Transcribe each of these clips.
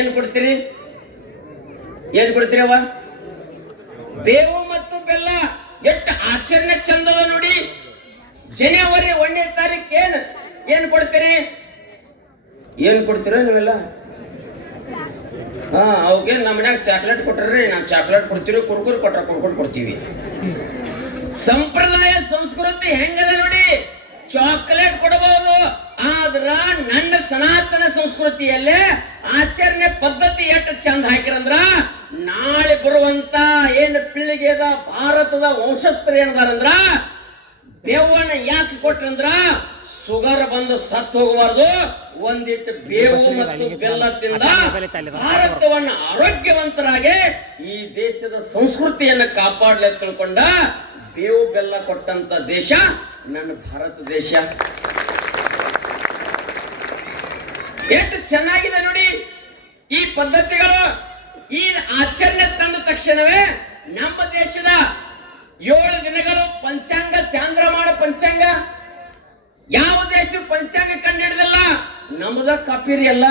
ಏನ್ ಕೊಡ್ತೀರಿ? ಏನ್ ಕೊಡ್ತೀರಿ ಅವ? ಬೇವು ಮತ್ತು ಬೆಲ್ಲ ಎಷ್ಟು ಆಚರಣೆ ಚಂದದ ನೋಡಿ. ಜನವರಿ 1ನೇ ತಾರೀಕು ಏನ್ ಕೊಡ್ತೀರಿ? ಏನ್ ಕೊಡ್ತೀರ ನೀವೆಲ್ಲ? ಅವಕ್ಕೆ ನಮ್ಮ ಮನ್ಯಾಗ ಚಾಕ್ಲೇಟ್ ಕೊಟ್ರಿ, ನಾವು ಚಾಕ್ಲೇಟ್ ಕೊಡ್ತೀವಿ, ಕುರ್ಕುರ್ ಕೊಟ್ರ ಕುರ್ಕುರ್ ಕೊಡ್ತೀವಿ. ಸಂಪ್ರದಾಯ ಸಂಸ್ಕೃತಿ ಹೆಂಗದ ನೋಡಿ. ಚಾಕ್ಲೇಟ್ ಕೊಡಬಹುದು, ಆದ್ರ ನನ್ನ ಸನಾತನ ಸಂಸ್ಕೃತಿಯಲ್ಲೇ ಆಚರಣೆ ಪದ್ಧತಿ ಎಷ್ಟು ಚಂದ ಹಾಕಿರಂದ್ರ ನಾಳೆ ಬರುವಂತ ಏನ್ ಪೀಳಿಗೆದ ಭಾರತದ ವಂಶಸ್ಥರು ಏನದಾರಂದ್ರ ಬೇವನ್ನ ಯಾಕೆ ಕೊಟ್ರಂದ್ರ ಶುಗರ್ ಬಂದು ಸತ್ತು ಹೋಗಬಾರ್ದು, ಒಂದಿಟ್ಟು ಬೇವು ಮತ್ತು ಬೆಲ್ಲ ತಿಂದ ಭಾರತವನ್ನ ಆರೋಗ್ಯವಂತರಾಗಿ ಈ ದೇಶದ ಸಂಸ್ಕೃತಿಯನ್ನ ಕಾಪಾಡಲಿ ತಿಳ್ಕೊಂಡ ಬೇವು ಬೆಲ್ಲ ಕೊಟ್ಟಂತ ದೇಶ ನನ್ನ ಭಾರತ ದೇಶ. ಎಷ್ಟು ಚೆನ್ನಾಗಿದೆ ನೋಡಿ ಈ ಪದ್ಧತಿಗಳು. ಈ ಆಚರಣೆ ತಂದ ತಕ್ಷಣವೇ ನಮ್ಮ ದೇಶದ 7 ದಿನಗಳು ಪಂಚಾಂಗ ಚಾಂದ್ರಮಾನ ಪಂಚಾಂಗ. ಯಾವ ದೇಶ ಪಂಚಾಂಗ ಕಂಡು ಹಿಡಿದಿಲ್ಲ, ನಮ್ಮದ ಕಾಪಿರಿ ಅಲ್ಲ.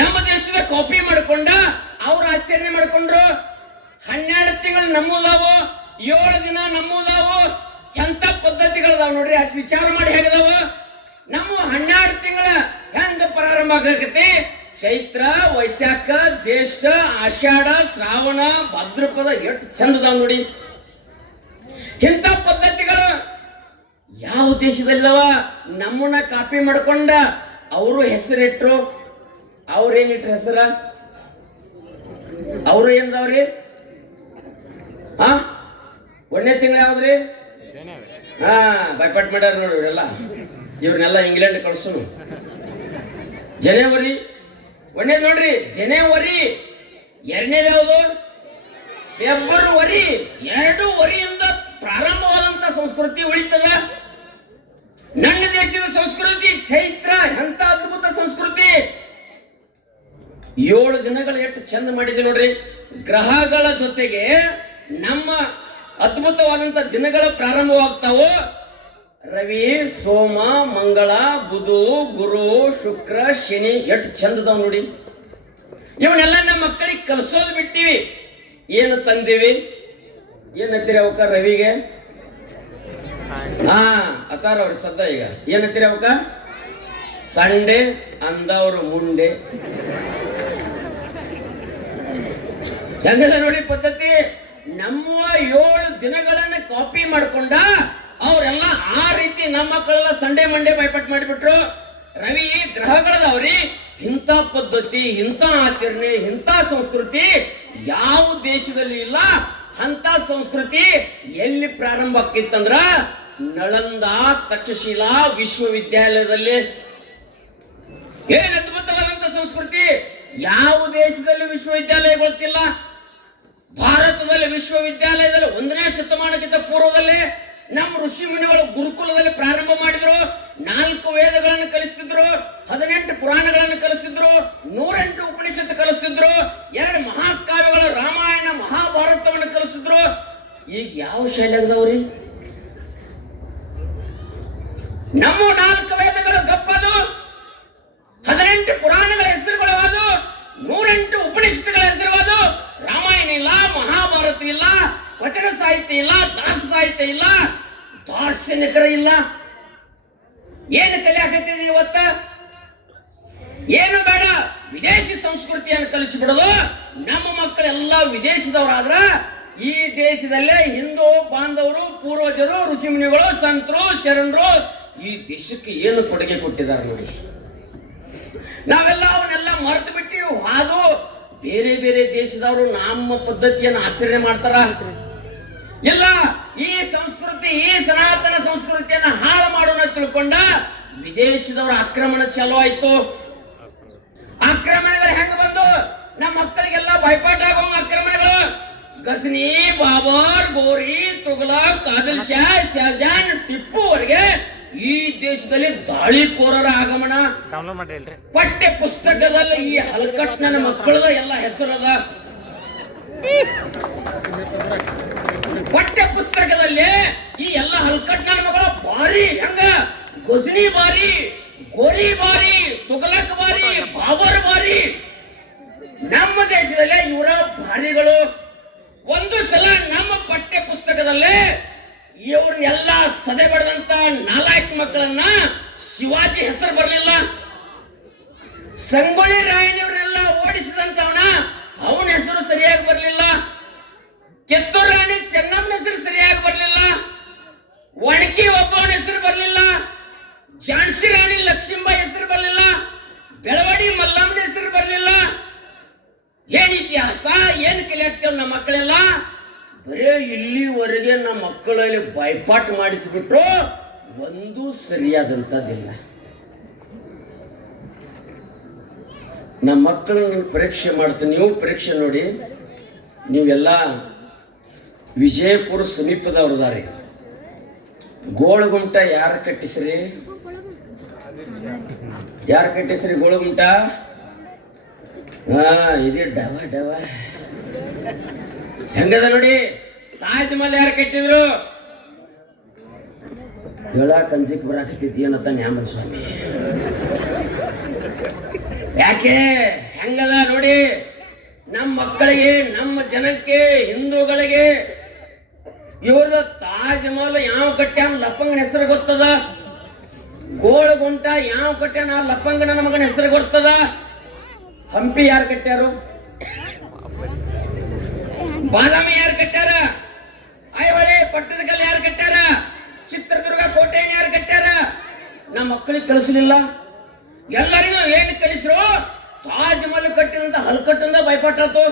ನಮ್ಮ ದೇಶದ ಕಾಪಿ ಮಾಡ್ಕೊಂಡ ಅವ್ರ ಆಚರಣೆ ಮಾಡ್ಕೊಂಡ್ರು. 12 ತಿಂಗಳು ನಮ್ಮದಾವು, 7 ದಿನ ನಮ್ಮದಾವು. ಎಂತ ಪದ್ಧತಿಗಳದಾವ ನೋಡ್ರಿ, ಅಷ್ಟು ವಿಚಾರ ಮಾಡಿ ಹೇಗದಾವ. ನಮ್ಮ 12 ತಿಂಗಳ ಹೆಂಗ ಪ್ರಾರಂಭ ಆಗಕತಿ? ಚೈತ್ರ, ವೈಶಾಖ, ಜ್ಯೇಷ್ಠ, ಆಷಾಢ, ಶ್ರಾವಣ, ಭಾದ್ರಪದ ಎಷ್ಟು ಚಂದದಾವ ನೋಡಿ. ಇಂಥ ಪದ್ಧತಿಗಳು ಯಾವ ದೇಶದಲ್ಲಿದಾವ? ನಮ್ಮನ್ನ ಕಾಪಿ ಮಾಡ್ಕೊಂಡ ಅವರು ಹೆಸರಿಟ್ರು. ಅವ್ರೇನಿಟ್ರು ಹೆಸರ? ಅವರು ಏನದವ್ರಿ? 1ನೇ ತಿಂಗಳ ಯಾವ್ದ್ರಿ? ಬೈಪಾಟ್ ಮಾಡ್ಯಾರ ನೋಡಿ ಇವರೆಲ್ಲ. ಇವ್ರನ್ನೆಲ್ಲ ಇಂಗ್ಲೆಂಡ್ ಕಳ್ಸೋನು. ಜನವರಿ 1ನೇ ನೋಡ್ರಿ, ಜನವರಿ. 2ನೇದು ಯಾವುದು? ಫೆಬ್ರವರಿ. 2 ವರಿಯಿಂದ ಪ್ರಾರಂಭವಾದಂತ ಸಂಸ್ಕೃತಿ ಉಳಿತದ. ನನ್ನ ದೇಶದ ಸಂಸ್ಕೃತಿ ಚೈತ್ರ, ಎಂತ ಅದ್ಭುತ ಸಂಸ್ಕೃತಿ. 7 ದಿನಗಳು ಎಷ್ಟು ಚಂದ ಮಾಡಿದೆ ನೋಡ್ರಿ. ಗ್ರಹಗಳ ಜೊತೆಗೆ ನಮ್ಮ ಅದ್ಭುತವಾದಂತ ದಿನಗಳು ಪ್ರಾರಂಭವಾಗ್ತಾವು. ರವಿ, ಸೋಮ, ಮಂಗಳ, ಬುಧ, ಗುರು, ಶುಕ್ರ, ಶನಿ ಎಷ್ಟು ಚಂದದಾವ್ ನೋಡಿ. ಇವನ್ನೆಲ್ಲ ನಮ್ಮ ಮಕ್ಕಳಿಗೆ ಕಲಿಸೋದು ಬಿಟ್ಟಿವಿ. ಏನು ತಂದಿವಿ? ಏನತ್ತೀರಿ ಅವಕ್ಕ? ರವಿಗೆ ಅತಾರ ಅವ್ರ ಸದ್ದ ಈಗ ಏನತ್ತೀರಿ ಅವಕ್ಕ? ಸಂಡೆ ಅಂದವ್ರು ಮುಂಡೆ. ಹೆಂಗದ ನೋಡಿ ಪದ್ಧತಿ. ನಮ್ಮ 7 ದಿನಗಳನ್ನ ಕಾಪಿ ಮಾಡ್ಕೊಂಡ ಅವರೆಲ್ಲ ಆ ರೀತಿ ನಮ್ಮ ಮಕ್ಕಳೆಲ್ಲ ಸಂಡೆ ಮಂಡೆ ಬೈಪಟ್ ಮಾಡಿಬಿಟ್ರು. ರವಿ ಗ್ರಹಗಳದವ್ರಿ. ಇಂಥ ಪದ್ಧತಿ, ಇಂಥ ಆಚರಣೆ, ಇಂಥ ಸಂಸ್ಕೃತಿ ಯಾವ ದೇಶದಲ್ಲಿ ಇಲ್ಲ. ಅಂತ ಸಂಸ್ಕೃತಿ ಎಲ್ಲಿ ಪ್ರಾರಂಭ ಆಕಿತ್ತಂದ್ರ ನಳಂದ ತಕ್ಷಶಿಲಾ ವಿಶ್ವವಿದ್ಯಾಲಯದಲ್ಲಿ. ಏನ್ ಅದ್ಭುತವಾದಂತ ಸಂಸ್ಕೃತಿ. ಯಾವ ದೇಶದಲ್ಲಿ ವಿಶ್ವವಿದ್ಯಾಲಯಗೊಳ್ತಿಲ್ಲ. ಭಾರತದಲ್ಲಿ ವಿಶ್ವವಿದ್ಯಾಲಯದಲ್ಲಿ 1ನೇ ಶತಮಾನಕ್ಕಿಂತ ಪೂರ್ವದಲ್ಲಿ ನಮ್ಮ ಋಷಿ ಮುನಿಗಳು ಗುರುಕುಲದಲ್ಲಿ ಪ್ರಾರಂಭ ಮಾಡಿದ್ರು. 4 ವೇದಗಳನ್ನು ಕಲಿಸ್ತಿದ್ರು, 18 ಪುರಾಣಗಳನ್ನು ಕಲಿಸ್ತಿದ್ರು, 108 ಉಪನಿಷತ್ತು ಕಲಿಸ್ತಿದ್ರು, 2 ಮಹಾಕಾವ್ಯಗಳ ರಾಮಾಯಣ ಮಹಾಭಾರತವನ್ನು ಕಲಿಸ್ತಿದ್ರು. ಈಗ ಯಾವ ಶೈಲಿ ಆಗದವ್ರಿ? ನಮ್ಮ 4 ವೇದಗಳು ಗಪ್ಪದು, 18 ಪುರಾಣಗಳ ಹೆಸರುಗಳವಾದು, 108 ಉಪನಿಷತ್ತುಗಳ ಹೆಸರುವಾದು. ರಾಮಾಯಣ ಇಲ್ಲ, ಮಹಾಭಾರತ ಇಲ್ಲ, ವಚನ ಸಾಹಿತ್ಯ ಇಲ್ಲ, ದಾಸ ಸಾಹಿತ್ಯ ಇಲ್ಲ, ದಾರ್ಶನಿಕರ ಇಲ್ಲ. ಏನು ಕಲಿಯಾಕತ್ತೀರಿ ಇವತ್ತ? ಏನು ಬೇಡ, ವಿದೇಶಿ ಸಂಸ್ಕೃತಿಯನ್ನು ಕಲಿಸಿಬಿಡೋದು. ನಮ್ಮ ಮಕ್ಕಳೆಲ್ಲ ವಿದೇಶದವರಾದ್ರ ಈ ದೇಶದಲ್ಲೇ ಹಿಂದೂ ಬಾಂಧವರು, ಪೂರ್ವಜರು, ಋಷಿ ಮುನಿಗಳು, ಸಂತರು, ಶರಣರು ಈ ದೇಶಕ್ಕೆ ಏನು ಕೊಡುಗೆ ಕೊಟ್ಟಿದ್ದಾರೆ ನೋಡಿ. ನಾವೆಲ್ಲ ಅವನ್ನೆಲ್ಲ ಮರೆತು ಬಿಟ್ಟಿವಿ. ಅದು ಬೇರೆ ಬೇರೆ ದೇಶದವರು ನಮ್ಮ ಪದ್ಧತಿಯನ್ನು ಆಚರಣೆ ಮಾಡ್ತಾರ. ಇಲ್ಲ, ಈ ಸಂಸ್ಕೃತಿ, ಈ ಸನಾತನ ಸಂಸ್ಕೃತಿಯನ್ನ ಹಾಳು ಮಾಡೋಣ ತಿಳ್ಕೊಂಡ ವಿದೇಶದವರ ಆಕ್ರಮಣ ಚಾಲೂ ಆಯ್ತು. ಆಕ್ರಮಣಗಳು ಹೆಂಗ ಬಂದು ನಮ್ಮ ಮಕ್ಕಳಿಗೆಲ್ಲ ಭಯಪಾಠ ಆಗೋ ಆಕ್ರಮಣಗಳು. ಗಜನಿ, ಬಾಬರ್, ಗೋರಿ, ತುಘಲಕ್, ಆದಿಲ್ ಶಾ, ಶಹಜಾನ್, ಟಿಪ್ಪುವರೆಗೆ ಈ ದೇಶದಲ್ಲಿ ದಾಳಿಕೋರರ ಆಗಮನ. ಪಠ್ಯ ಪುಸ್ತಕದಲ್ಲಿ ಈ ಹಲ್ಕಟ್ ನನ್ನ ಮಕ್ಕಳದ ಎಲ್ಲ ಹೆಸರದ. ಪಠ್ಯ ಪುಸ್ತಕದಲ್ಲಿ ಈ ಎಲ್ಲ ಹಲ್ಕಟ್ ನನ್ನ ಮಕ್ಕಳ ಬಾರಿ ಹೆಂಗ ಗಜನಿ ಬಾರಿ, ಗೋಲಿಬಾರಿ, ತುಗಲಕ್ ಬಾರಿ, ಬಾಬರ್ ಬಾರಿ. ನಮ್ಮ ದೇಶದಲ್ಲೇ ಇವರ ಭಾರಿಗಳು. ಒಂದು ಸಲ ನಮ್ಮ ಪಠ್ಯ ಪುಸ್ತಕದಲ್ಲೇ ಇವ್ರನ್ನೆಲ್ಲ ಸದೆ ಬಡದಂತ ನಾಲ್ಕು ಮಕ್ಕಳನ್ನ ಶಿವಾಜಿ ಹೆಸರು ಬರಲಿಲ್ಲ. ಸಂಗೊಳ್ಳಿ ರಾಯನವ್ರನ್ನೆಲ್ಲ ಓಡಿಸಿದಂತವನ ಅವನ ಹೆಸರು ಸರಿಯಾಗಿ ಬರಲಿಲ್ಲ. ಕಿತ್ತೂರು ರಾಣಿ ಚೆನ್ನಮ್ಮನ ಹೆಸರು ಸರಿಯಾಗಿ ಬರಲಿಲ್ಲ. ಒಣಕಿ ಒಬ್ಬವನ ಹೆಸರು ಬರಲಿಲ್ಲ. ಝಾನ್ಸಿ ರಾಣಿ ಲಕ್ಷ್ಮೀಬಾಯಿ ಹೆಸರು ಬರಲಿಲ್ಲ. ಬೆಳವಡಿ ಮಲ್ಲಮ್ಮನ ಹೆಸರು ಬರಲಿಲ್ಲ. ಏನ್ ಇತಿಹಾಸ, ಏನ್ ಕಲಿಯಾಗ್ತೇವೆ ನಮ್ಮ ಮಕ್ಕಳೆಲ್ಲ? ಬರೇ ಇಲ್ಲಿವರೆಗೆ ನಮ್ಮ ಮಕ್ಕಳಲ್ಲಿ ಬಾಯ್ಪಾಟ್ ಮಾಡಿಸ್ಬಿಟ್ರು, ಒಂದು ಸರಿಯಾದಂಥದ್ದಿಲ್ಲ. ನಮ್ಮ ಮಕ್ಕಳನ್ನ ಪರೀಕ್ಷೆ ಮಾಡ್ತೀನಿ, ನೀವು ಪರೀಕ್ಷೆ ನೋಡಿ. ನೀವೆಲ್ಲ ವಿಜಯಪುರ ಸಮೀಪದವ್ರದಾರಿ. ಗೋಳಗುಂಟ ಯಾರು ಕಟ್ಟಿಸ್ರಿ? ಯಾರು ಕಟ್ಟಿಸ್ರಿ ಗೋಳಗುಂಟ? ಇದು ಡವ ಡವ ಹೆಂಗದ ನೋಡಿ. ತಾಜ್ ಮಹಲ್ ಯಾರು ಕಟ್ಟಿದ್ರು? ಹೇಳಾಕ ಅಂಜಿಕ್ ಬರಾಕತ್ತೈತಿ ಏನತ್ತ ನ್ಯಾಮದ ಸ್ವಾಮಿ. ಯಾಕೆ ಹೆಂಗದ ನೋಡಿ. ನಮ್ಮ ಮಕ್ಕಳಿಗೆ, ನಮ್ಮ ಜನಕ್ಕೆ, ಹಿಂದೂಗಳಿಗೆ ಇವ್ರದ ತಾಜ್ ಮಹಲ್ ಯಾವ ಕಟ್ಟ್ಯಾನ ಲಪಂಗನ ಹೆಸರು ಗೊತ್ತದ. ಗೋಳಗುಂಟ ಯಾವ ಕಟ್ಟ್ಯಾನ ಲಪಂಗನ ಮಗನ ಹೆಸರು ಗೊತ್ತದ. ಹಂಪಿ ಯಾರು ಕಟ್ಟ್ಯಾರು? ಬಾದಾಮಿ ಯಾರು ಕಟ್ಟ್ಯಾರ? ಐಹೊಳೆ ಪಟ್ಟದಕಲ್ಲು ಯಾರು ಕಟ್ಟ್ಯಾರ? ಚಿತ್ರದುರ್ಗ ಕೋಟೆಯನ್ನು ಯಾರು ಕಟ್ಟ್ಯಾರ? ನಮ್ಮ ಮಕ್ಕಳಿಗೆ ಕಲಿಸಲಿಲ್ಲ. ಎಲ್ಲರಿಗೂ ಏನು ಕಲಿಸ್ರು? ತಾಜ್ ಮಹಲ್ ಕಟ್ಟಿದಂತ ಹಲ್ಕಟ್ಟಂದ ಬೈಪಾಟ್ ಆಯ್ತು.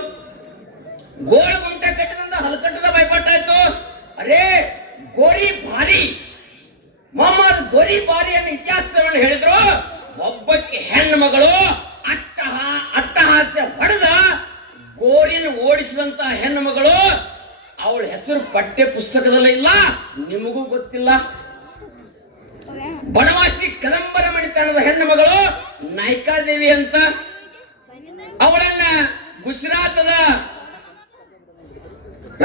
ಗೋಳಗುಂಟ ಕಟ್ಟಿದಂತ ಹಲ್ಕಟ್ಟದ ಬೈಪಾಟ್ ಆಯ್ತು. ಅರೇ ಗೋರಿ ಭಾರಿ ಮೊಹಮ್ಮದ್ ಗೋರಿ ಭಾರಿ ಅನ್ನೋ ಇತಿಹಾಸವನ್ನು ಹೇಳಿದ್ರು. ಒಬ್ಬಕ್ಕೆ ಹೆಣ್ಣು ಮಗಳು ಅಟ್ಟಹಾಸ್ಯ ಹೊಡೆದ ಗೋರಿನ ಓಡಿಸಿದಂತ ಹೆಣ್ಣು ಮಗಳು. ಅವಳ ಹೆಸರು ಪಠ್ಯ ಪುಸ್ತಕದಲ್ಲೇ ಇಲ್ಲ, ನಿಮಗೂ ಗೊತ್ತಿಲ್ಲ. ಬನವಾಸಿ ಕದಂಬರ ಮಣಿತನದ ಹೆಣ್ಣು ಮಗಳು ನಾಯ್ಕಾದೇವಿ ಅಂತ. ಅವಳನ್ನ ಗುಜರಾತದ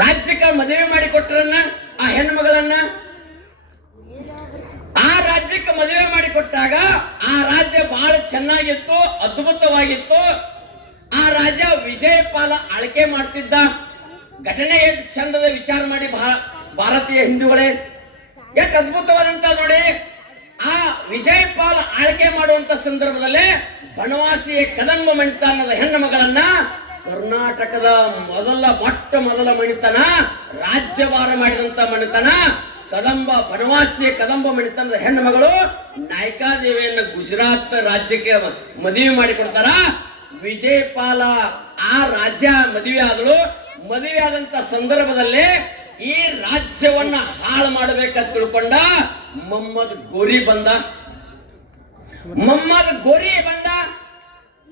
ರಾಜ್ಯಕ್ಕೆ ಮದುವೆ ಮಾಡಿಕೊಟ್ರನ್ನ ಆ ಹೆಣ್ಣು ಮಗಳನ್ನ. ಆ ರಾಜ್ಯಕ್ಕೆ ಮದುವೆ ಮಾಡಿಕೊಟ್ಟಾಗ ಆ ರಾಜ್ಯ ಬಹಳ ಚೆನ್ನಾಗಿತ್ತು, ಅದ್ಭುತವಾಗಿತ್ತು. ಆ ರಾಜ್ಯ ವಿಜಯಪಾಲ ಆಳ್ಕೆ ಮಾಡ್ತಿದ್ದ. ಘಟನೆ ಎಷ್ಟು ಚಂದದ ವಿಚಾರ ಮಾಡಿ ಭಾರತೀಯ ಹಿಂದೂಗಳೇ, ಎಷ್ಟು ಅದ್ಭುತವಾದಂತ ನೋಡಿ. ಆ ವಿಜಯಪಾಲ ಆಳ್ಕೆ ಮಾಡುವಂತ ಸಂದರ್ಭದಲ್ಲಿ ಬನವಾಸಿಯ ಕದಂಬ ಮಣಿತನದ ಹೆಣ್ಣು ಮಗಳನ್ನ ಕರ್ನಾಟಕದ ಮೊಟ್ಟ ಮೊದಲ ಮಣಿತನ, ರಾಜ್ಯಭಾರ ಮಾಡಿದಂತ ಮಣಿತನ ಕದಂಬ, ಬನವಾಸಿಯ ಕದಂಬ ಮಣಿತನದ ಹೆಣ್ಣು ಮಗಳು ನಾಯ್ಕಾದೇವಿಯನ್ನು ಗುಜರಾತ್ ರಾಜ್ಯಕ್ಕೆ ಮದುವೆ ಮಾಡಿಕೊಡ್ತಾರ. ವಿಜಯಪಾಲ ಆ ರಾಜ್ಯ ಮದುವೆ ಆದಳು. ಮದುವೆ ಆದಂತ ಸಂದರ್ಭದಲ್ಲಿ ಈ ರಾಜ್ಯವನ್ನ ಹಾಳು ಮಾಡಬೇಕಂತ ತಿಳ್ಕೊಂಡ ಮೊಹಮ್ಮದ್ ಗೋರಿ ಬಂದ.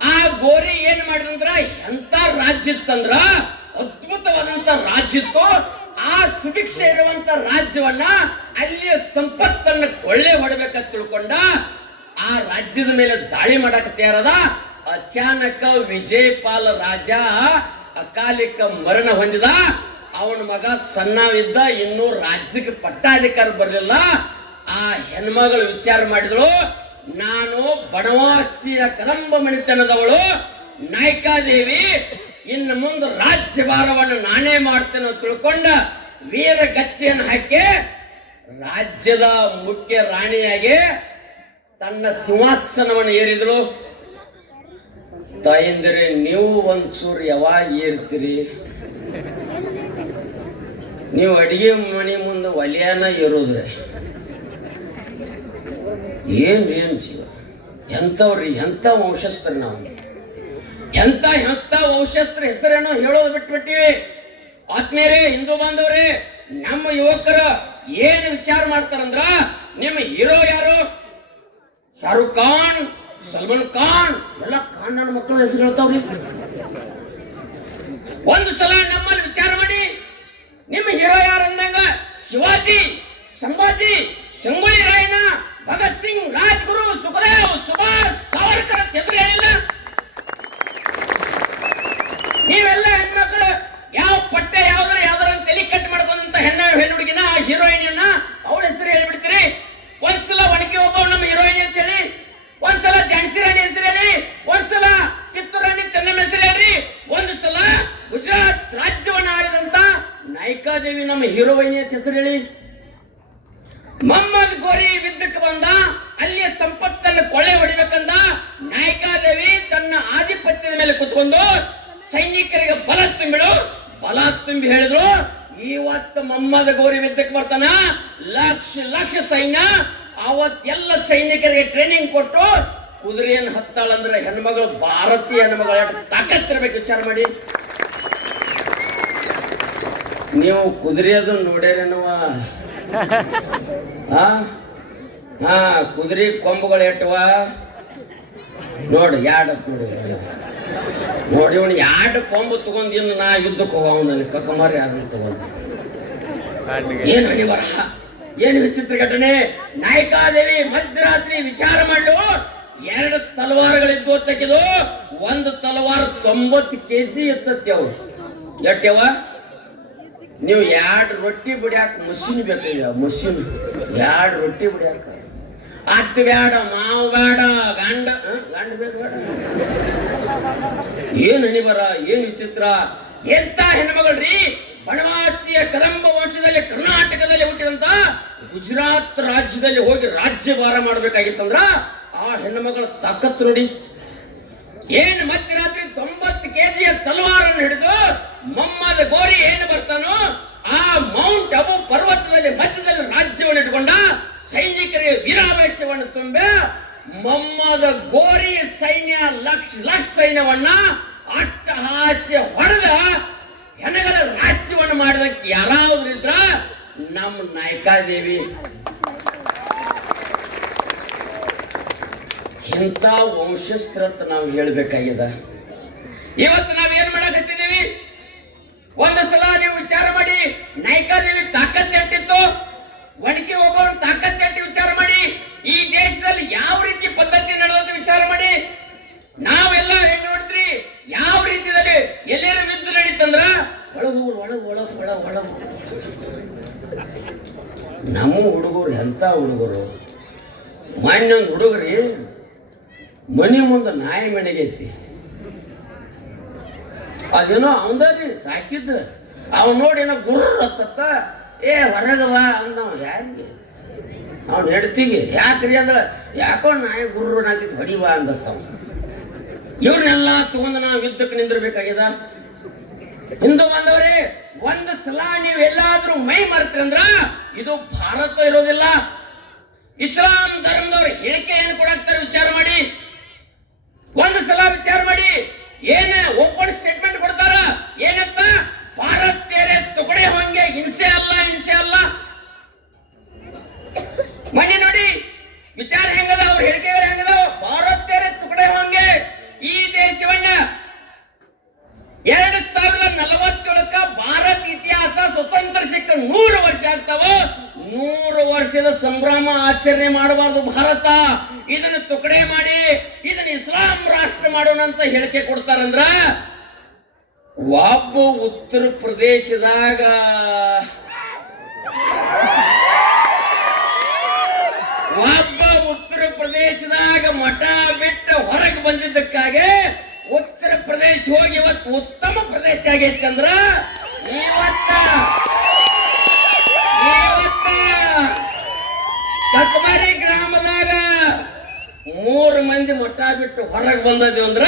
ಆ ಗೋರಿ ಏನ್ ಮಾಡಿದಂದ್ರ ಎಂತ ರಾಜ್ಯ ಇತ್ತಂದ್ರ ಅದ್ಭುತವಾದಂತ ರಾಜ್ಯ ಇತ್ತು. ಆ ಸುಭಿಕ್ಷೆ ಇರುವಂತ ರಾಜ್ಯವನ್ನ ಅಲ್ಲಿಯ ಸಂಪತ್ತನ್ನ ಕೊಳ್ಳೆ ಹೊಡಬೇಕಂತ ತಿಳ್ಕೊಂಡ ಆ ರಾಜ್ಯದ ಮೇಲೆ ದಾಳಿ ಮಾಡಕ್ ತಯಾರದ. ಅಚಾನಕ ವಿಜಯಪಾಲ ರಾಜ ಅಕಾಲಿಕ ಮರಣ ಹೊಂದಿದ. ಅವನ ಮಗ ಸಣ್ಣವಿದ್ದ, ಇನ್ನೂ ರಾಜ್ಯಕ್ಕೆ ಪಟ್ಟಾಧಿಕಾರ ಬರಲಿಲ್ಲ. ಆ ಹೆಣ್ಮಗಳು ವಿಚಾರ ಮಾಡಿದಳು, ನಾನು ಬನವಾಸಿಯ ಕದಂಬ ಮಣಿತನದವಳು ನಾಯ್ಕಾದೇವಿ, ಇನ್ನು ಮುಂದೆ ರಾಜ್ಯಭಾರವನ್ನು ನಾನೇ ಮಾಡ್ತೇನೆ ತಿಳ್ಕೊಂಡ ವೀರ ಗಚ್ಚೆಯನ್ನು ಹಾಕಿ ರಾಜ್ಯದ ಮುಖ್ಯ ರಾಣಿಯಾಗಿ ತನ್ನ ಸಿಂಹಾಸನವನ್ನು ಏರಿದಳು. ತಾಯಂದಿರೆ, ನೀವು ಒಂಚೂರು ಯಾವಾಗ ಏರ್ತೀರಿ? ನೀವು ಅಡಿಗೆ ಮನೆ ಮುಂದೆ ಒಲೆಯನ್ನ ಏರೋದ್ರೆ ಏನ್ ಜೀವ? ಎಂಥವ್ರಿ, ಎಂಥ ವಂಶಸ್ಥರು ನಾವು, ಎಂಥ ವಂಶಸ್ಥರ ಹೆಸರೇನೋ ಹೇಳೋದು ಬಿಟ್ಬಿಟ್ಟಿವಿ. ಆತ್ಮೀಯರೇ, ಹಿಂದೂ ಬಾಂಧವರೇ, ನಮ್ಮ ಯುವಕರು ಏನು ವಿಚಾರ ಮಾಡ್ತಾರಂದ್ರ ನಿಮ್ಮ ಹೀರೋ ಯಾರು? ಶಾರುಖ್ ಖಾನ್, ಸಲ್ಮಾನ್ ಖಾನ್, ಎಲ್ಲ ಖಾನ್ ನನ್ನ ಮಕ್ಕಳ ಹೆಸರು ಹೇಳ್ತಾವ್ರಿ. ಒಂದು ಸಲ ನಮ್ಮಲ್ಲಿ ವಿಚಾರ ಮಾಡಿ, ನಿಮ್ಮ ಹೀರೋ ಯಾರು ಅಂದಂಗ ಶಿವಾಜಿ, ಸಂಭಾಜಿ, ಸಂಗೊಳ್ಳಿ ರಾಯಣ್ಣ, ಭಗತ್ ಸಿಂಗ್, ರಾಜ್ಗುರು, ಸುಖದೇವ್, ಸುಭಾಷ್, ಸಾವರ್ಕರ್ ಹೆಸರು ಹೇಳಿಲ್ಲ. ನೀವೆಲ್ಲ ಹೆಣ್ಮಕ್ಳು ಯಾವ ಪಟ್ಟೆ ಯಾವ್ದಾರ ತಲೆ ಕಟ್ ಮಾಡ್ಕೊಂಡಂತ ಹೆಣ್ಣು ಹುಡುಗಿನ, ಹೀರೋಯಿನ್ ಅವಳ ಹೆಸರು ಹೇಳ್ಬಿಡ್ತೀರಿ. ಒಂದ್ಸಲ ಒಣಗಿ ಒಬ್ಬ ನಮ್ಮ ಹೀರೋಯಿನ್ ಅಂತ ಹೇಳಿ ನಾಯಿಕಾದೇವಿ ನಮ್ಮ ಹೀರೋಯಿನಿ ಅಂತ ಹೆಸರು ಹೇಳಿ. ಮಮ್ಮದ್ ಗೋರಿ ಯುದ್ಧಕ್ಕೆ ಬಂದ, ಅಲ್ಲಿಯ ಸಂಪತ್ತನ್ನು ಕೊಳ್ಳೆ ಹೊಡಿಬೇಕಂದ. ನಾಯಿಕಾದೇವಿ ತನ್ನ ಆಧಿಪತ್ಯದ ಮೇಲೆ ಕುತ್ಕೊಂಡು ಸೈನಿಕರಿಗೆ ಬಲ ತುಂಬಿ ಹೇಳಿದ್ರು, ಇವತ್ತು ಮಮ್ಮದ ಗೋರಿ ಯುದ್ಧಕ್ಕೆ ಬರ್ತಾನ, ಲಕ್ಷ ಸೈನ್ಯ. ಅವತ್ತೆಲ್ಲ ಸೈನಿಕರಿಗೆ ಟ್ರೈನಿಂಗ್ ಕೊಟ್ಟು ಕುದುರೆಯನ್ನು ಹತ್ತಾಳಂದ್ರೆ ಹೆಣ್ಮಗಳು, ಭಾರತೀಯ ಹೆಣ್ಮಗಳ ತಾಕತ್ತಿರ್ಬೇಕು. ವಿಚಾರ ಮಾಡಿ. ನೀವು ಕುದುರೆಯದು ನೋಡ್ಯಾರೇನವ? ಕುದುರೆ ಕೊಂಬುಗಳು ಎಟ್ಟವ ನೋಡಿ, ನೋಡಿ ಇವನು 2 ಕೊಂಬು ತಗೊಂಡ್ ಇನ್ನು ನಾ ಯುದ್ಧಕ್ಕೆ ಹೋಗವನಲ್ಲಿ ಕಕ್ಕಮಾರಿ ಯಾರು ತಗೊಂಡು. ಏನು ಅನಿವಾರ, ಏನು ವಿಚಿತ್ರ ಘಟನೆ. ನಾಯಿಕಾದೇವಿ ಮಧ್ಯರಾತ್ರಿ ವಿಚಾರ ಮಾಡಲು 2 ತಲವಾರುಗಳಿದ್ದು ತೆಗೆದು, ಒಂದು ತಲವಾರು 90 kg ಎತ್ತತ್ತೆ. ಅವು ಎಟ್ಟವ? ನೀವು 2 ರೊಟ್ಟಿ ಬಿಡ್ಯಾಕ ಮಷಿನ್ ಬೇಕಾಗ, ಮಷಿನ್ 2 ರೊಟ್ಟಿ ಬಿಡ್ಯಾಕ. ಅತ್ತು ಬೇಡ, ಮಾವು ಬೇಡ, ಗಂಡ ಬೇಕು ಬೇಡ. ಏನು ಅನಿಬರ, ಏನು ವಿಚಿತ್ರ. ಎಂತ ಹೆಣ್ಮಗಳ್ರಿ. ಬನವಾಸಿಯ ಕದಂಬ ವಂಶದಲ್ಲಿ ಕರ್ನಾಟಕದಲ್ಲಿ ಹುಟ್ಟಿದಂತ ಗುಜರಾತ್ ರಾಜ್ಯದಲ್ಲಿ ಹೋಗಿ ರಾಜ್ಯಭಾರ ಮಾಡ್ಬೇಕಾಗಿತ್ತಂದ್ರ ಆ ಹೆಣ್ಣುಮಗಳ ತಾಕತ್ತು ನೋಡಿ. ಏನ್ ಮಧ್ಯರಾತ್ರಿ 90 kg ತಲವಾರನ್ನು ಹಿಡಿದು ಮಮ್ಮದ ಗೋರಿ ಏನು ಬರ್ತಾನೋ ಆ ಮೌಂಟ್ ಅಬು ಪರ್ವತದಲ್ಲಿ ಮಧ್ಯದಲ್ಲಿ ರಾಜ್ಯವನ್ನು ಇಟ್ಕೊಂಡ ಸೈನಿಕರಿಗೆ ವೀರಾವೇಶವನ್ನು ತುಂಬ ಮಮ್ಮದ ಗೋರಿ ಸೈನ್ಯ ಲಕ್ಷ ಸೈನ್ಯವನ್ನ ಅಟ್ಟಹಾಸ್ಯ ಹೊಡೆದ ಹೆಣಗಳ ರಾಜ್ಯವನ್ನು ಮಾಡಿದಕ್ಕೆ ಯಾರಾದ್ರೂ ಇದ್ರ ನಮ್ಮ ನಾಯಿಕಾದೇವಿ. ಇಂಥ ವಂಶಸ್ತ್ರತ್ ನಾವು ಹೇಳ್ಬೇಕಾಗ್ಯದ. ಇವತ್ತು ನಾವೇನ್ ಮಾಡಕತ್ತಿದ್ದೀವಿ? ಒಂದು ಸಲ ನೀವು ವಿಚಾರ ಮಾಡಿ, ನಾಯಿಕಾದೇವಿ ತಾಕತ್ ಎಷ್ಟಿತ್ತು, ಒಣಗಿ ಹೋಗೋರು ತಾಕತ್ ಎಷ್ಟಿ ವಿಚಾರ ಮಾಡಿ. ಈ ದೇಶದಲ್ಲಿ ಯಾವ ರೀತಿ ಪದ್ಧತಿ ನಡೆದ ವಿಚಾರ ಮಾಡಿ. ನಾವೆಲ್ಲ ಹೆಂಗ್ ನೋಡ್ತೀರಿ, ಯಾವ ರೀತಿಯಲ್ಲಿ ಎಲ್ಲೇನು ಯುದ್ಧ ನಡೀತಂದ್ರ ಒಳಗು ನಮ್ಮ ಹುಡುಗರು ಎಂತ ಹುಡುಗರು. ಮಾನ್ಯೊಂದು ಹುಡುಗರಿ ಮನಿ ಮುಂದೆ ನಾಯಿ ಮೆಣಗೈತಿ. ಅದೇನೋ ಅವನ್ರಿ ಸಾಕಿದ್ದ. ಅವ್ ನೋಡಿ ಏನೋ ಗುರ್ರ ಹತ್ತ, ಹೊರಗವ ಅಂದವ. ಯಾರಿಗೆ? ಅವ್ನ ಹೆಡ್ತಿಗೆ. ಯಾಕ್ರಿ ಅಂದ್ರ ಯಾಕೋ ನಾಯಿ ಗುರ್ರ ನಾಕಿತ್ ಹೊಡಿವಾ ಅಂದತ್ತವ. ಇವ್ರನ್ನೆಲ್ಲ ತಗೊಂಡು ನಾವು ಯುದ್ಧಕ್ಕೆ ನಿಂದಿರ್ಬೇಕಾಗ್ಯದ. ಹಿಂದೂ ಬಂದವ್ರೆ, ಒಂದು ಸಲ ನೀವು ಎಲ್ಲಾದ್ರೂ ಮೈ ಮರ್ತೀರಂದ್ರ ಇದು ಭಾರತ ಇರೋದಿಲ್ಲ. ಇಸ್ಲಾಂ ಧರ್ಮದವ್ರು ಹೇಳಿಕೆ ಏನು ಕೊಡಾಕ್ತಾರೆ ವಿಚಾರ ಮಾಡಿ. ಒಂದು ಸಲ ವಿಚಾರ ಮಾಡಿ. ಏನ ಓಪನ್ ಸ್ಟೇಟ್ಮೆಂಟ್ ಕೊಡ್ತಾರ, ಏನಂತ? ಭಾರತ್ ತೇರೆ ತುಕಡೆ ಹೋಂಗೆ, ಹಿಂಸೆ ಅಲ್ಲ. ಮನೆ ನೋಡಿ ವಿಚಾರ ಹೆಂಗದ, ಅವ್ರ ಹೇಳಿಕೆಗಳು ಹೆಂಗದ? ಭಾರತ್ ತೇರೆ ತುಕಡೆ ಹೋಂಗೆ. ಈ ದೇಶವನ್ನ 2047 ಭಾರತ ಇತಿಹಾಸ ಸ್ವತಂತ್ರ ಸಿಕ್ಕ 100 ವರ್ಷ ಆಗ್ತಾವ. 100 ವರ್ಷದ ಸಂಭ್ರಮ ಆಚರಣೆ ಮಾಡಬಾರ್ದು ಭಾರತ. ಇದನ್ನು ತುಕಡೆ ಮಾಡಿ ಇದನ್ನ ಇಸ್ಲಾಂ ರಾಷ್ಟ್ರ ಮಾಡೋಣ ಅಂತ ಹೇಳಿಕೆ ಕೊಡ್ತಾರಂದ್ರ, ಒಬ್ಬ ಉತ್ತರ ಪ್ರದೇಶದಾಗ ಮಠ ಬಿಟ್ಟು ಹೊರಗೆ ಬಂದಿದ್ದಕ್ಕಾಗಿ ಉತ್ತರ ಪ್ರದೇಶ ಹೋಗಿ ಇವತ್ತು ಉತ್ತಮ ಪ್ರದೇಶ ಆಗೈತಂದ್ರ ಇವತ್ತ ಕಕ್ಮಾರಿ ಗ್ರಾಮದಾಗ 3 ಮಂದಿ ಮಠ ಬಿಟ್ಟು ಹೊರಗೆ ಬಂದದ್ದು ಅಂದ್ರ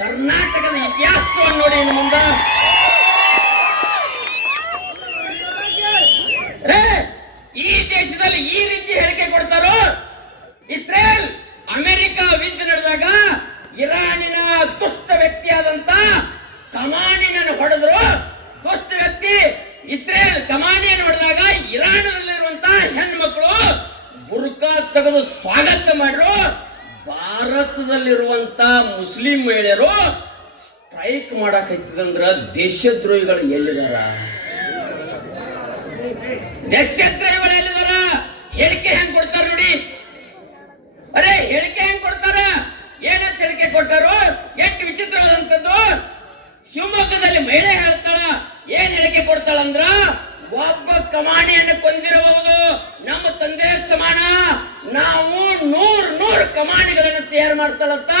ಕರ್ನಾಟಕದ ಇತಿಹಾಸವನ್ನು ನೋಡಿ. ಇನ್ನು ಮುಂದ ಈ ದೇಶದಲ್ಲಿ ಈ ರೀತಿ ಹೇಳಿಕೆ ಕೊಡ್ತಾರೋ. ಇಸ್ರೇಲ್ ಅಮೆರಿಕ ಯುದ್ಧ ನಡೆದಾಗ ಇರಾನಿನ ದುಷ್ಟ ವ್ಯಕ್ತಿಯಾದಂತ ಕಮಾನಿಯನ್ನು ಹೊಡೆದ್ರು. ದುಷ್ಟ ವ್ಯಕ್ತಿ ಇಸ್ರೇಲ್ ಕಮಾನಿಯನ್ನು ಹೊಡೆದಾಗ ಇರಾನದಲ್ಲಿರುವಂತಹ ಹೆಣ್ಮಕ್ಳು ಬುರ್ಕಾ ತೆಗೆದು ಸ್ವಾಗತ ಮಾಡಿದ್ರು. ಭಾರತದಲ್ಲಿರುವಂತ ಮುಸ್ಲಿಂ ಮಹಿಳೆಯರು ಸ್ಟ್ರೈಕ್ ಮಾಡಕತ್ತಿದಂದ್ರ ದೇಶದ್ರೋಹಿಗಳು ಎಲ್ಲಿದಾರ? ದೇಶದ್ರೋಹಿಗಳು ಎಲ್ಲಿದಾರ? ಹೇಳಿಕೆ ಹೆಂಗ್ ಕೊಡ್ತಾರ ನೋಡಿ. ಅರೆ ಹೇಳಿಕೆ ಹೆಂಗ್ ಕೊಡ್ತಾರ? ಏನಂತ ಹೇಳಿಕೆ ಕೊಟ್ಟಾರು? ಎಷ್ಟು ವಿಚಿತ್ರವಾದಂಥದ್ದು. ಶಿವಮೊಗ್ಗದಲ್ಲಿ ಮಹಿಳೆ ಹೇಳ್ತಾಳ, ಏನ್ ಹೇಳಿಕೆ ಕೊಡ್ತಾಳಂದ್ರ, ಒಬ್ಬ ಕಮಾಣಿಯನ್ನು ಕೊಂದಿರಬಹುದು, ನಮ್ಮ ತಂದೆ ಸಮಾನ, ನಾವು 100 ಕಮಾಣಿಗಳನ್ನು ತಯಾರು ಮಾಡ್ತಾಳಂತ.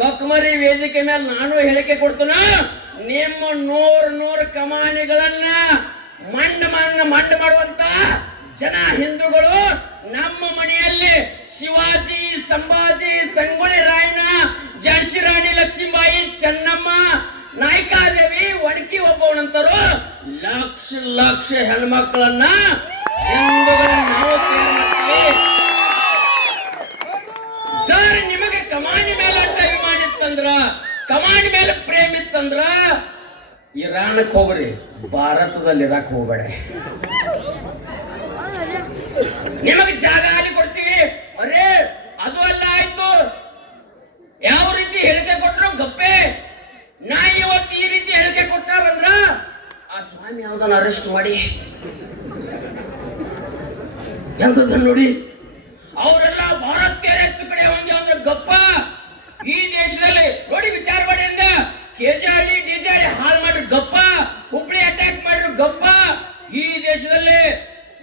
ಕಕ್ಮರಿ ವೇದಿಕೆ ಮೇಲೆ ನಾನು ಹೇಳಿಕೆ ಕೊಡ್ತೇನೆ, ನಿಮ್ಮ 100 ಕಮಾಣಿಗಳನ್ನ ಮಂಡ ಮಾಡುವಂತ ಜನ ಹಿಂದೂಗಳು ನಮ್ಮ ಮನೆಯಲ್ಲಿ ಶಿವಾಜಿ, ಸಂಭಾಜಿ, ಸಂಗೊಳ್ಳಿ ರಾಯಣ್ಣ, ಝಾನ್ಸಿ ರಾಣಿ ಲಕ್ಷ್ಮೀಬಾಯಿ, ಚೆನ್ನಮ್ಮ, ನಾಯಕಾದೇವಿ, ಒಡಕಿ ಒಬ್ಬವನಂತರು ಲಕ್ಷ ಲಕ್ಷ ಹೆಣ್ಮಕ್ಳನ್ನ ನಾವು ಸರ್. ನಿಮಗೆ ಕಮಾನಿ ಮೇಲೆ ಅಭಿಮಾನ ಇತ್ತಂದ್ರ, ಕಮಾನಿ ಮೇಲೆ ಪ್ರೇಮ ಇತ್ತಂದ್ರ ಇರಾನಕ್ಕೆ ಹೋಗ್ರಿ, ಭಾರತದಲ್ಲಿ ಇರಾಕ್ ಹೋಗಬೇಡ. ನಿಮಗೆ ಜಾಗ ಅಲ್ಲಿ ಕೊಡ್ತೀವಿ. ಅರೇ ಅದು ಅಲ್ಲ ಆಯ್ತು, ಯಾವ ರೀತಿ ಹೇಳಿಕೆ ಕೊಟ್ರು ಗಪ್ಪೆ. ನಾ ಇವತ್ತು ಈ ರೀತಿ ಹೇಳಿಕೆ ಕೊಟ್ಟಾರಂದ್ರ ಆ ಸ್ವಾಮಿ ಯಾವ್ದನ್ನ ಅರೆಸ್ಟ್ ಮಾಡಿ ಎಂತದ ನೋಡಿ. ಅವರೆಲ್ಲ ಭಾರತೀಯ ಕಡೆ ಹೋಗಿ ಅಂದ್ರೆ ಗಪ್ಪ. ಈ ದೇಶದಲ್ಲಿ ನೋಡಿ ವಿಚಾರ ಮಾಡಿ ಅಂದ ಕೆಜಾಡಿ ಡಿಜಾಡಿ ಹಾಳು ಮಾಡ್ರಿ ಗಪ್ಪ, ಹುಬ್ಳಿ ಅಟ್ಯಾಕ್ ಮಾಡ್ರಿ ಗಪ್ಪ. ಈ ದೇಶದಲ್ಲಿ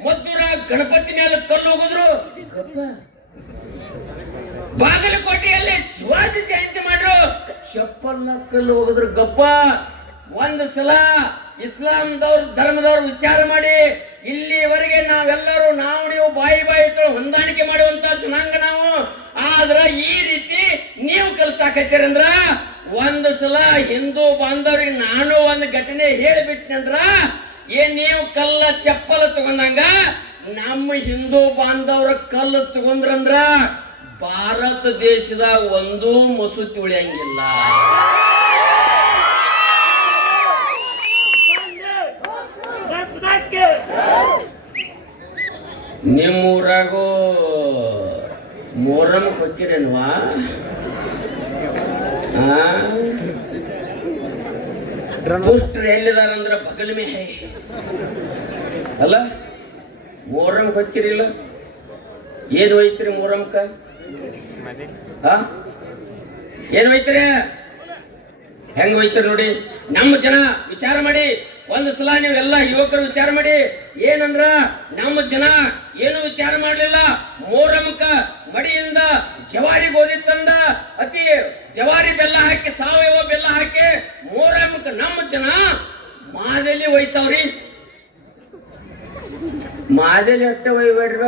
ಮದ್ದೂರ ಗಣಪತಿ ಮೇಲೆ ಕಲ್ಲು ಹೋಗಿದ್ರು ಗಪ್ಪ. ಬಾಗಲಕೋಟೆಯಲ್ಲಿ ಶಿವಾಜಿ ಜಯಂತಿ ಮಾಡ್ರು, ಚಪ್ಪಲ್ಲ ಕಲ್ಲು ಹೋಗಿದ್ರು ಗಪ್ಪ. ಒಂದು ಸಲ ಇಸ್ಲಾಂದವ್ರ ಧರ್ಮದವ್ರು ವಿಚಾರ ಮಾಡಿ, ಇಲ್ಲಿವರೆಗೆ ನಾವೆಲ್ಲರೂ ನೀವು ಬಾಯಿ ಹೊಂದಾಣಿಕೆ ಮಾಡುವಂತ ಜನಾಂಗ ನಾವು. ಆದ್ರ ಈ ರೀತಿ ನೀವು ಕಲ್ಸಾಕತ್ತೀರಂದ್ರ ಒಂದು ಸಲ ಹಿಂದೂ ಬಾಂಧವ್ರಿಗೆ ನಾನು ಒಂದು ಘಟನೆ ಹೇಳಿಬಿಟ್ನಂದ್ರ ಏನ್ ನೀವು ಕಲ್ಲ ಚಪ್ಪಲ ತಗೊಂಡಂಗ ನಮ್ಮ ಹಿಂದೂ ಬಾಂಧವ್ರ ಕಲ್ಲು ತಗೊಂಡ್ರಂದ್ರ ಭಾರತ ದೇಶದ ಒಂದು ಮಸೂತಿ ಉಳಿಯಂಗಿಲ್ಲ. ನಿಮ್ಮೂರಾಗೂ ಮೊಹರಂ ಕೊಚ್ಚಿರೇನ್ವಾ? ದುಷ್ಟರು ಎಲ್ಲಿದಾರಂದ್ರ ಬಗಲ್ ಮೇ ಹೈ ಅಲ್ಲ. ಮೊಹರಂ ಕೊಚ್ಚಿರಿಲ್ಲ, ಏನ್ ಒಯ್ತೀರಿ ಮೊಹರಂಕ? ಏನ್ ಒಯ್ತೀರಿ? ಹೆಂಗ್ ಒಯ್ತೀರಿ ನೋಡಿ. ನಮ್ಮ ಜನ ವಿಚಾರ ಮಾಡಿ, ಒಂದು ಸಲ ನೀವೆಲ್ಲ ಯುವಕರು ವಿಚಾರ ಮಾಡಿ. ಏನಂದ್ರ ನಮ್ಮ ಜನ ಏನು ವಿಚಾರ ಮಾಡ್ಲಿಲ್ಲ. ಮೊಹರಂಕ ಮಡಿಯಿಂದ ಜವಾರಿ ಗೋಧಿ ತಂದ, ಅತಿ ಜವಾರಿ ಬೆಲ್ಲ ಹಾಕಿ, ಸಾವಯವ ಬೆಲ್ಲ ಹಾಕಿ ಮೊಹರಂಕ ನಮ್ಮ ಜನ ಮಾದಲಿ ಒಯ್ತಾವ್ರಿ. ಮಾದಲಿ ಅಷ್ಟ ಒಯ್ಬೇಡ್ರ,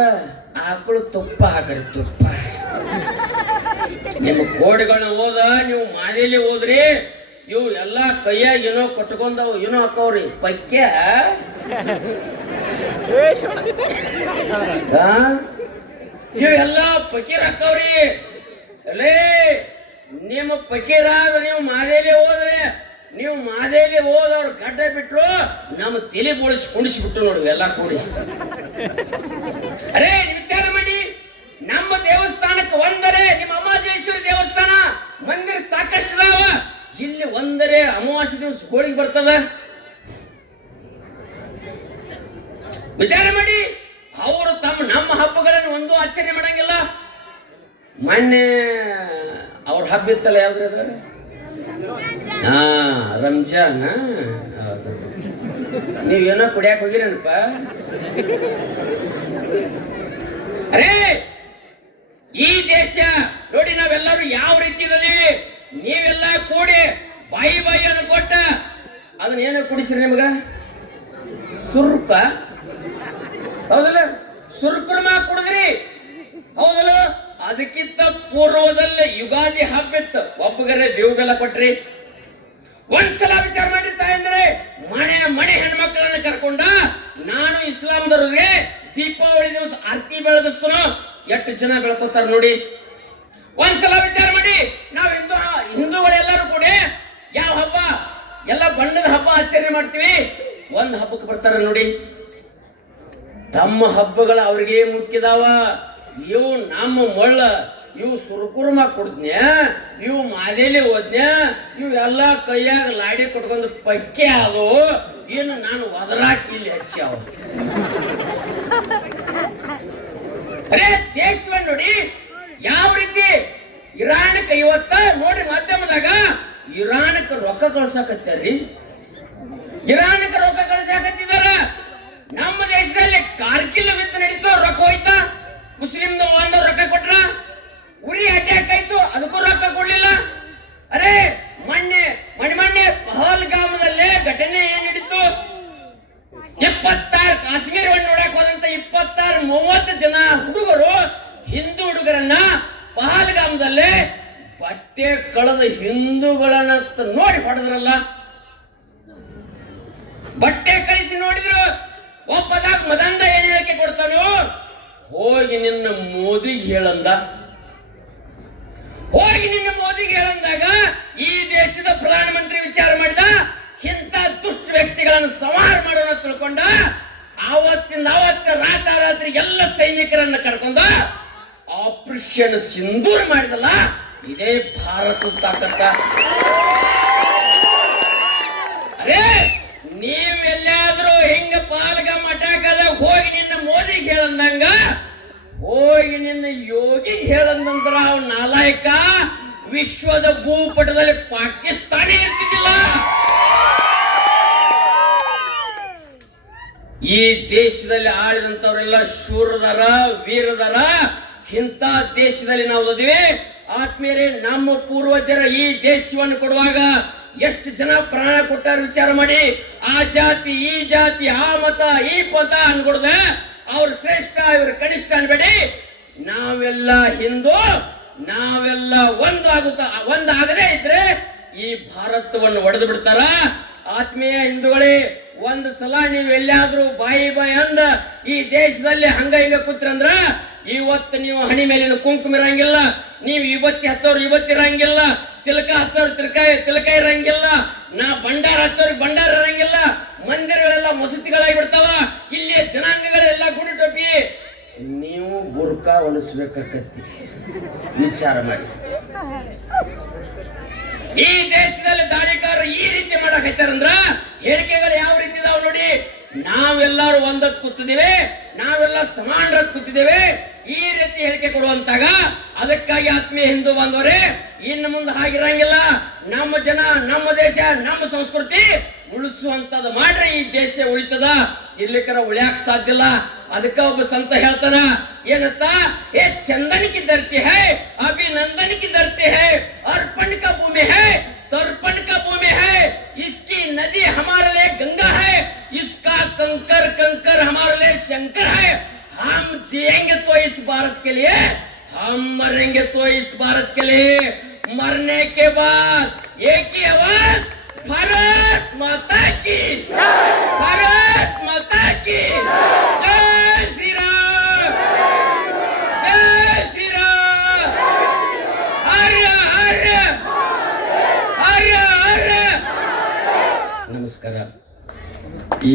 ಆಕಳು ತುಪ್ಪ ಹಾಕ್ರಿ, ತುಪ್ಪ. ನಿಮ್ಮ ಕೋಡಿಗಳನ್ನ ಓದ, ನೀವು ಮಾದಲಿ ಓದ್ರಿ. ಇವು ಎಲ್ಲಾ ಕೈಯಾಗ ಏನೋ ಕಟ್ಕೊಂಡವು, ಏನೋ ಹಾಕವ್ರಿ ಪಕ್ಯ. ಇವೆಲ್ಲ ಪಕೀರ್ ಹಾಕವ್ರಿ. ಅಲ್ಲೇ ನಿಮ್ಮ ಪಕೀರಾಗ ನೀವು ಮಾದೇಲಿ ಹೋದ್ರೆ, ನೀವು ಮಾದೇಲಿ ಹೋದವ್ರು ಗಡ್ಡ ಬಿಟ್ರು ನಮ್ಮ ತಲೆ ಬೋಳಿಸಿ ಕುಣಿಸ್ಬಿಟ್ರು ನೋಡಿ ಎಲ್ಲ ಕೂಡಿ. ಅರೇ ವಿಚಾರ ಮಾಡಿ, ನಮ್ಮ ದೇವಸ್ಥಾನಕ್ಕೆ ಒಂದರೆ ನಿಮ್ಮ ಅಮಾದೇಶ್ವರಿ ದೇವಸ್ಥಾನ ಮಂದಿರ ಸಾಕಷ್ಟು ಅದಾವ. ಇಲ್ಲಿ ಒಂದರೆ ಅಮಾವಾಸ್ಯೆ ದಿವಸ ಹೋಳಿಗೆ ಬರ್ತದ. ವಿಚಾರ ಮಾಡಿ, ಅವರು ನಮ್ಮ ಹಬ್ಬಗಳನ್ನು ಒಂದು ಆಚರಣೆ ಮಾಡಂಗಿಲ್ಲ. ಮೊನ್ನೆ ಅವ್ರ ಹಬ್ಬ ಇತ್ತಲ್ಲ, ಯಾವ್ದು ಸರ್? ರಂಜಾನ್. ನೀವೇನೋ ಕುಡಿಯಾಕ ಹೋಗಿರನಪ್ಪ. ಅರೇ ಈ ದೇಶ ನೋಡಿ, ನಾವೆಲ್ಲರೂ ಯಾವ ರೀತಿ ಇದ್ದೀವಿ. ನೀವೆಲ್ಲ ಕೂಡಿ ಬಾಯಿ ಅನ್ನು ಕೊಟ್ಟ ಅದನ್ನ ಏನ ಕುಡಿಸ್ರಿ ನಿಮಗ? ಸುರ್ಕ ಹೌದಲ್ಲ? ಸುರ್ಕುರ್ಮ ಕುಡಿದ್ರಿ ಹೌದಲ್ಲ? ಅದಕ್ಕಿಂತ ಪೂರ್ವದಲ್ಲಿ ಯುಗಾದಿ ಹಬ್ಬ ಇತ್ತು, ಒಬ್ಬಗರೆ ಬೇವು ಬೆಲ್ಲ ಕೊಟ್ರಿ. ಒಂದ್ಸಲ ವಿಚಾರ ಮಾಡಿರ್ತಾ ಅಂದ್ರೆ ಮನೆ ಹೆಣ್ಮಕ್ಳನ್ನ ಕರ್ಕೊಂಡ ನಾನು ಇಸ್ಲಾಂದವ್ರಿಗೆ ದೀಪಾವಳಿ ದಿವಸ ಆರತಿ ಬೆಳಗಿಸ್ತನೋ ಎಷ್ಟು ಜನ ಬೆಳ್ಕೋತಾರ ನೋಡಿ. ಒಂದ್ಸಲ ವಿಚಾರ ಮಾಡಿ, ನಾವು ಹಿಂದೂಗಳೆಲ್ಲರೂ ಕೂಡ ಯಾವ ಹಬ್ಬ ಎಲ್ಲ ಬಣ್ಣದ ಹಬ್ಬ ಆಚರಣೆ ಮಾಡ್ತೀವಿ. ಒಂದ್ ಹಬ್ಬಕ್ಕೆ ಬರ್ತಾರ ನೋಡಿ, ತಮ್ಮ ಹಬ್ಬಗಳ ಅವ್ರಿಗೆ ಮುಖ್ಯದಾವ. ಇವು ನಮ್ಮ ಮೊಳ್ಳ, ಇವು ಸುರ್ಕುರ್ಮ ಕೊಡ್ದ್ನ್ಯ, ಇವು ಮಾದೇಲಿ ಓದ್ನ್ಯ, ಇವು ಎಲ್ಲ ಕೈಯಾಗ ಲಾಡಿ ಕೊಟ್ಕೊಂಡು ಪಕ್ಕೆ ಅದು ಏನು ನಾನು ಒದರಾಕಿ ಇಲ್ಲಿ ಹಚ್ಚಾವ. ಅರೇ ದೇಶವ ನೋಡಿ ಯಾವ ರೀತಿ. ಇರಾನಕ್ಕೆ ಇವತ್ತ ನೋಡಿ ಮಾಧ್ಯಮದಾಗ ಇರಾನಕ್ಕೆ ರೊಕ್ಕ ಕಳ್ಸಾಕತ್ತಾರ್ರಿ. ಇರಾನಕ್ಕೆ ರೊಕ್ಕ ಕಳ್ಸಾಕತ್ತಿದಾರ. ನಮ್ಮ ದೇಶದಲ್ಲಿ ಕಾರ್ಗಿಲ್ ಯುದ್ಧ ನಡೀತು, ರೊಕ್ಕ ಹೋಯ್ತಾ? ಮುಸ್ಲಿಂ ಒಂದು ರೊಕ್ಕ ಕೊಟ್ರ? ಉರಿ ಅಟ್ಯಾಕ್ ಆಯ್ತು, ಅದಕ್ಕೂ ರೊಕ್ಕ ಕೊಡ್ಲಿಲ್ಲ. ಅರೇ ಮೊನ್ನೆ ಪಹಲ್ಗಾಮದಲ್ಲೇ ಘಟನೆ ಏನ್ ನಡೀತು? ಹಿಂದೂಗಳನ್ನ ನೋಡಿ ಹೊಡೆದ್ರಲ್ಲ. ಬಟ್ಟೆ ಕಳಿಸಿ ನೋಡಿದ್ರು. ಒಬ್ಬದಾಗ ಮದಂದ ಏನ್ ಹೇಳಿಕೆ ಕೊಡ್ತಾನೋ, ಹೋಗಿ ನಿನ್ನ ಮೋದಿಗೆ ಹೇಳಂದ. ಹೋಗಿ ನಿನ್ನ ಮೋದಿಗೆ ಹೇಳಂದಾಗ ಈ ದೇಶದ ಪ್ರಧಾನಮಂತ್ರಿ ವಿಚಾರ ಮಾಡಿದ, ಇಂಥ ದುಷ್ಟ ವ್ಯಕ್ತಿಗಳನ್ನು ಸಂಹಾರ ಮಾಡೋಣ ತಿಳ್ಕೊಂಡ. ಆವತ್ತಿಂದ ಆವತ್ತ ರಾತ್ರಿ ಎಲ್ಲ ಸೈನಿಕರನ್ನ ಕರ್ಕೊಂಡ ಆಪರೇಷನ್ ಸಿಂಧೂರ್ ಮಾಡಿದಲ್ಲ. ಇದೇ ಭಾರತದ ತಾಕತ್ತ. ಅರೇ ನೀವೆಲ್ಲಾದ್ರೂ ಹಿಂಗ ಪಾಲ್ಗ ಮಠಕದ ಹೋಗಿ ನಿನ್ನ ಮೋದಿಗೆ ಹೇಳಂದಂಗ ಹೋಗಿ ನಿನ್ನ ಯೋಗಿಗೆ ಹೇಳಂದಂದ್ರ ಅವ್ ನಾಲಾಯಕ ವಿಶ್ವದ ಭೂಪಟದಲ್ಲಿ ಪಾಕಿಸ್ತಾನ ಇರ್ತಿದ್ದಿಲ್ಲ. ಈ ದೇಶದಲ್ಲಿ ಆಳಿದಂತವರೆಲ್ಲ ಶೂರದಾರ, ವೀರದಾರ. ಇಂಥ ದೇಶದಲ್ಲಿ ನಾವು ಓದಿವಿ. ಆತ್ಮೀಯರೇ, ನಮ್ಮ ಪೂರ್ವಜರ ಈ ದೇಶವನ್ನು ಕೊಡುವಾಗ ಎಷ್ಟು ಜನ ಪ್ರಾಣ ಕೊಟ್ಟಾರ ವಿಚಾರ ಮಾಡಿ. ಆ ಜಾತಿ, ಈ ಜಾತಿ, ಆ ಮತ, ಈ ಪಂಥ ಅನ್ಕೊಡ್ದ ಅವ್ರ ಶ್ರೇಷ್ಠ ಇವ್ರ ಕನಿಷ್ಠ ಅನ್ಬೇಡಿ. ನಾವೆಲ್ಲ ಹಿಂದೂ, ನಾವೆಲ್ಲ ಒಂದಾಗದೇ ಇದ್ರೆ ಈ ಭಾರತವನ್ನು ಒಡೆದು ಬಿಡ್ತಾರ. ಆತ್ಮೀಯ ಹಿಂದೂಗಳೇ, ಒಂದು ಸಲ ನೀವು ಎಲ್ಲಾದ್ರೂ ಬಾಯಿ ಅಂದ ಈ ದೇಶದಲ್ಲಿ ಹಂಗ ಹಿಂಗ ಕೂತ್ರಂದ್ರ ಇವತ್ತು ನೀವು ಹಣಿ ಮೇಲಿನ ಕುಂಕುಮ ಇರಂಗಿಲ್ಲ, ನೀವು ಇವತ್ತಿ ಹಚ್ಚೋರು ಇವತ್ತಿರಂಗಿಲ್ಲ, ತಿಲಕ ಹಚ್ಚೋರು ತಿಲಕ ಇರಂಗಿಲ್ಲ, ನಾ ಭಂಡಾರ ಹಚ್ಚೋರು ಭಂಡಾರ ಇರಂಗಿಲ್ಲ, ಮಂದಿರಗಳೆಲ್ಲ ಮಸೂತಿಗಳಾಗಿ ಬಿಡ್ತಾವ, ಇಲ್ಲಿ ಜನಾಂಗಗಳೆಲ್ಲ ಗುಡಿ ಟೊಪ್ಪಿ. ನೀವು ಬುರ್ಕಾ ಹೊಲಿಸ್ಬೇಕಾಕತ್ತಿ. ವಿಚಾರ ಮಾಡಿ. ಈ ದೇಶದಲ್ಲಿ ದಾಳಿಕಾರರು ಈ ರೀತಿ ಮಾಡಕತ್ತಾರಂದ್ರ ಹೇಳಿಕೆಗಳು ಯಾವ ರೀತಿ ಇದಾವ ನೋಡಿ. ನಾವೆಲ್ಲರೂ ಒಂದತ್ ಕೂತಿದ್ದೇವೆ, ನಾವೆಲ್ಲ ಸಮಾನರತ್ ಕೂತಿದ್ದೇವೆ, ಈ ರೀತಿ ಹೇಳಿಕೆ ಕೊಡುವಂತಾಗ ಅದಕ್ಕಾಗಿ ಆತ್ಮೀಯ ಹಿಂದೂ ಬಾಂಧವರೇ, ಇನ್ನು ಮುಂದೆ ಹಾಗಿರಂಗಿಲ್ಲ. ನಮ್ಮ ಜನ, ನಮ್ಮ ದೇಶ, ನಮ್ಮ ಸಂಸ್ಕೃತಿ ಉಳಿಸುವಂತದ್ದು ಮಾಡ್ರೆ ಈ ದೇಶ ಉಳಿತದ. ಇರ್ಲಿಕ್ಕರ ಉಳಿಯಾಕ ಸಾಧ್ಯ ಇಲ್ಲ. ಅದಕ್ಕ ಒಬ್ಬ ಸಂತ ಹೇಳ್ತಾನ, ಏನಂತ, ಏ ಚಂದನ್ ಕಿ ಧರ್ತಿ ಹೈ, अभिनंदन की धरती है, अर्पण का भूमि है, तर्पण का भूमि है, इसकी नदी हमारे लिए गंगा है, इसका कंकर कंकर हमारे लिए शंकर है. हम जिएंगे तो इस भारत के लिए, हम मरेंगे तो इस भारत के लिए. मरने के बाद एक ही आवाज, भारत माता की, भारत माता की जय श्री राम, जय श्री राम, हर हर हर हर. ನಮಸ್ಕಾರ. ಈ